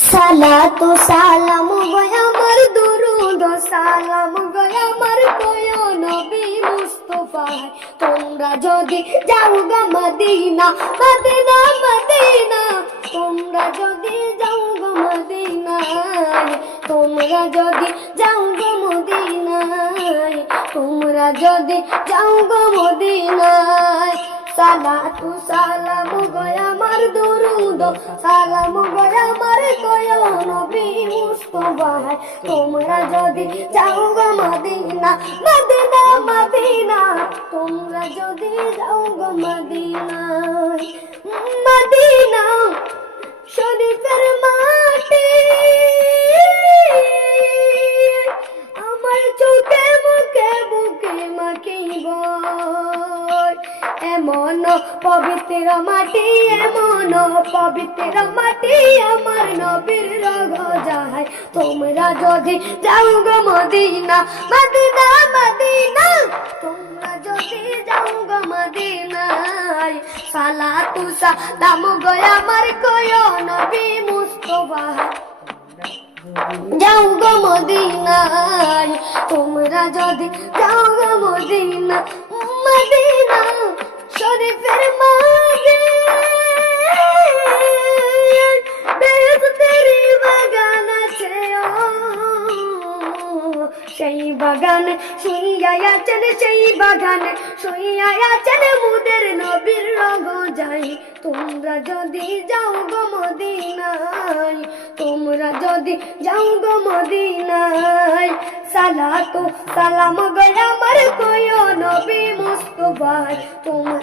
সালাতু সালাম গয় আমার দুরুদ সালাম গয় আমার কয় নবী মুস্তাফা তোমরা যদি যাও গো মদিনা মদিনা মদিনা তোমরা যদি যাও গো মদিনায় তোমরা যদি যাও গো মদিনায় তোমরা যদি যাও গো মদিনায় সালাতু সালাম গয় আমার দুরুদ সালাম গয় আমার কয় নবী মুস্তাফা তোমরা যদি যাও গো মদিনা মদিনা মদিনা তোমরা যদি যাও গো মদিনায় মদিনা শরীফের মাটি আমার চোখে মুখে বুকে মাখিব এমন পবিত্র মাটি এমন পবিত্র মাটি আমার নবীর রগ যায় তোমরা যদি যাও গো মদিনা মদিনা মদিনা তোমরা যদি যাও গো মদিনায় সালাতু সালাম গো আমার কয় নবী মুস্তাফা যাও গো মদিনায় তোমরা যদি যাও গো মদিনা মদিনা শরীফের মাঝে বেহেশতের বাগান আছে সেই বাগানে শুইয়া আছেন সেই বাগানে শুইয়া আছেন মুদের নবীর রগ যাই তোমরা যদি যাও গো মদিনায় তোমরা যদি যাও গো মদিনায় সালাতু সালাম গো আমার কয় নবী মুস্তাফা তোমরা